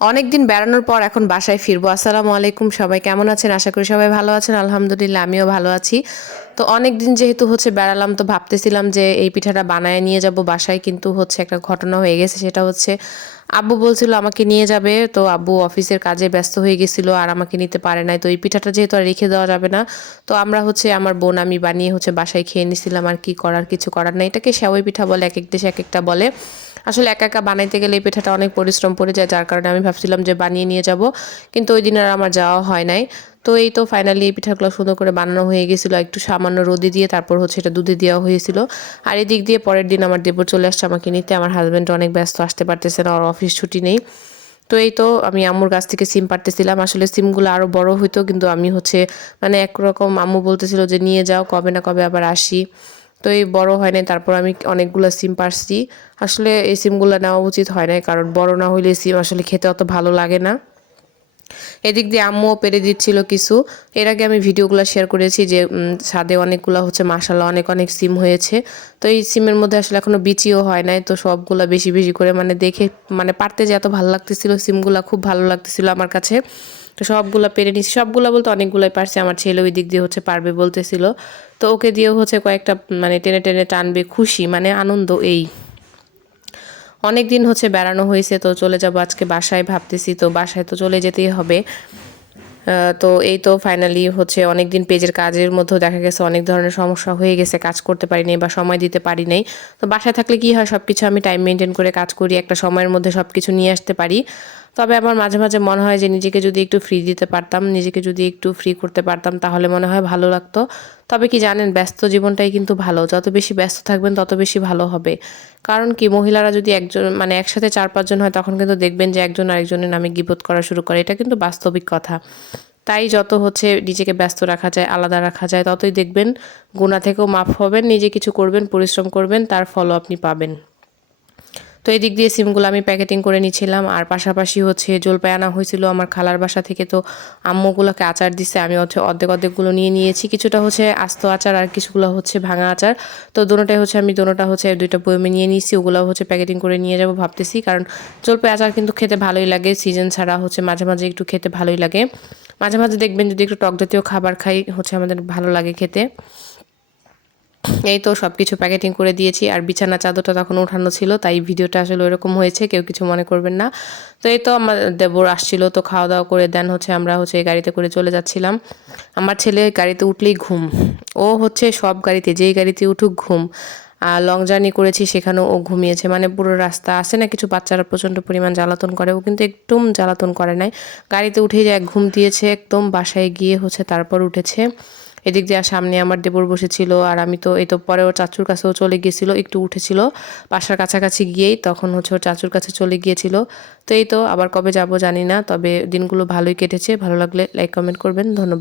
অনেক দিন বেড়ানোর পর এখন বাসায় ফিরবো। আসসালামু আলাইকুম সবাই, কেমন আছেন? আশা করি সবাই ভালো আছেন। আলহামদুলিল্লাহ, আমিও ভালো আছি। তো অনেক দিন যেহেতু হচ্ছে বেড়ালাম, তো ভাবতেছিলাম যে এই পিঠাটা বানায় নিয়ে যাব বাসায়, কিন্তু হচ্ছে একটা ঘটনা হয়ে গেছে। সেটা হচ্ছে আব্বু বলছিল আমাকে নিয়ে যাবে, তো আব্বু অফিসের কাজে ব্যস্ত হয়ে গেছিল আর আমাকে নিতে পারে নাই। তো এই পিঠাটা যেহেতু আর রেখে দেওয়া যাবে না, তো আমরা হচ্ছে আমার বোন, আমি বানিয়ে হচ্ছে বাসায় খেয়ে নিছিলাম আর কি করার কিছু করার নাই। এটাকে সেওই পিঠা বলে, এক এক দেশে এক একটা বলে। আসলে একা একা বানাইতে গেলে এই পিঠাটা অনেক পরিশ্রম পড়ে যায়, যার কারণে আমি ভাবছিলাম যে বানিয়ে নিয়ে যাব। কিন্তু ওই দিন আর আমার যাওয়া হয় নাই। তো এই তো ফাইনালি এই পিঠাগুলো সুন্দর করে বানানো হয়ে গেছিল একটু সামান্য রোদে দিয়ে তারপর হচ্ছে এটা দুধে দেওয়া হয়েছিল। আর এদিক দিয়ে পরের দিন আমার দেবর চলে আসছে আমাকে নিতে। আমার হাজব্যান্ড অনেক ব্যস্ত, আসতে পারতেছে না, ওর অফিস ছুটি নেই। তো এই তো আমি আম্মুর কাছ থেকে সিম পারতেছিলাম। আসলে সিমগুলো আরও বড় হইতো, কিন্তু আমি হচ্ছে মানে একরকম আম্মু বলতেছিল যে, নিয়ে যাও, কবে না কবে আবার আসি। তো এই বড় হয় নাই, তারপর আমি অনেকগুলো সিম পারছি। আসলে এই সিমগুলো নেওয়া উচিত হয় নাই, কারণ বড় না হইলে সিম আসলে খেতে অত ভালো লাগে না। এদিক দিয়ে আম্মুও পেরে দিচ্ছিল কিছু। এর আগে আমি ভিডিওগুলো শেয়ার করেছি যে ছাদে অনেকগুলো হচ্ছে মাসালা অনেক অনেক সিম হয়েছে। তো এই সিমের মধ্যে আসলে এখনও বিচিও হয় নাই, তো সবগুলো বেশি বেশি করে মানে দেখে মানে পারতে যে এত ভালো লাগতেছিল, সিমগুলো খুব ভালো লাগতেছিল আমার কাছে। তো সবগুলো পেরে নিছি। সবগুলো বলতে অনেকগুলোই পারছে, আমার ছেলে ওই দিক দিয়ে হচ্ছে পারবে বলতেছিল। তো ওকে দিয়েও হচ্ছে কয়েকটা মানে টেনে টেনে টানবে খুশি মানে আনন্দ এই। অনেক দিন হচ্ছে বেড়ানো হয়েছে, তো চলে যাব আজকে বাসায় ভাবতেছি, তো বাসায় তো চলে যেতেই হবে। তো এই তো ফাইনালি হচ্ছে অনেক দিন পেজের কাজের মধ্যেও দেখা গেছে অনেক ধরনের সমস্যা হয়ে গেছে, কাজ করতে পারি পারিনি বা সময় দিতে পারি নাই। তো বাসায় থাকলে কি হয় সব কিছু আমি টাইম মেনটেন করে কাজ করি, একটা সময়ের মধ্যে সব কিছু নিয়ে আসতে পারি। তবে আমার মাঝে মাঝে মনে হয় যে নিজেকে যদি একটু ফ্রি দিতে পারতাম, নিজেকে যদি একটু ফ্রি করতে পারতাম, তাহলে মনে হয় ভালো লাগতো। তবে কি জানেন, ব্যস্ত জীবনটাই কিন্তু ভালো। যত বেশি ব্যস্ত থাকবেন, তত বেশি ভালো হবে। কারণ কি, মহিলারা যদি একজন মানে একসাথে চার পাঁচজন হয়, তখন কিন্তু দেখবেন যে একজন আরেকজনের নামে গিবোধ করা শুরু করে। এটা কিন্তু বাস্তবিক কথা। তাই যত হচ্ছে নিজেকে ব্যস্ত রাখা যায়, আলাদা রাখা যায়, ততই দেখবেন গোনা থেকেও মাফ হবেন, নিজে কিছু করবেন, পরিশ্রম করবেন, তার ফলও আপনি পাবেন। তো এই দিক দিয়ে সিমগুলো আমি প্যাকেটিং করে নিয়েছিলাম আর পাশাপাশি হচ্ছে জলপাই আনা হয়েছিল আমার খালার বাসা থেকে। তো আম্মুগুলোকে আচার দিছে, আমি হচ্ছে অর্ধেক অর্ধেকগুলো নিয়ে নিয়েছি। কিছুটা হচ্ছে আস্ত আচার আর কিছুগুলো হচ্ছে ভাঙা আচার। তো দোনোটাই হচ্ছে আমি, দোনোটা হচ্ছে দুইটা বয়মে নিয়ে নিয়েছি ওগুলো হচ্ছে প্যাকেটিং করে নিয়ে যাব ভাবতেছি। কারণ জলপাই আচার কিন্তু খেতে ভালোই লাগে, সিজন ছাড়া হচ্ছে মাঝে মাঝে একটু খেতে ভালোই লাগে। মাঝে মাঝে দেখবেন যদি একটু টক জাতীয় খাবার খাই, হচ্ছে আমাদের ভালো লাগে খেতে। এই তো সব কিছু প্যাকেটিং করে দিয়েছি। আর বিছানা চাদরটা তখন উঠানো ছিল, তাই ভিডিওটা আসলে ওইরকম হয়েছে, কেউ কিছু মনে করবেন না। তো এই তো আমার দেবর আসছিল, তো খাওয়া দাওয়া করে দেন হচ্ছে আমরা হচ্ছে গাড়িতে করে চলে যাচ্ছিলাম। আমার ছেলে গাড়িতে উঠলেই ঘুম। ও হচ্ছে সব গাড়িতে, যেই গাড়িতে উঠুক ঘুম। আর লং জার্নি করেছি, সেখানেও ও ঘুমিয়েছে। মানে পুরো রাস্তা আসে না, কিছু বাচ্চারা প্রচণ্ড পরিমাণ জ্বালাতন করে, ও কিন্তু একদম জ্বালাতন করে নাই। গাড়িতে উঠেই যায় ঘুম দিয়েছে, একদম বাসায় গিয়ে হচ্ছে তারপর উঠেছে। এদিক দিয়ে সামনে আমার দেবর বসেছিল, আর আমি তো, এই তো পরে ওর চাচুর কাছেও চলে গিয়েছিল, একটু উঠেছিল। পাশার কাছাকাছি গিয়েই তখন হচ্ছে ওর চাচুর কাছে চলে গিয়েছিল। তো এই তো, আবার কবে যাব জানি না, তবে দিনগুলো ভালোই কেটেছে। ভালো লাগলে লাইক কমেন্ট করবেন। ধন্যবাদ।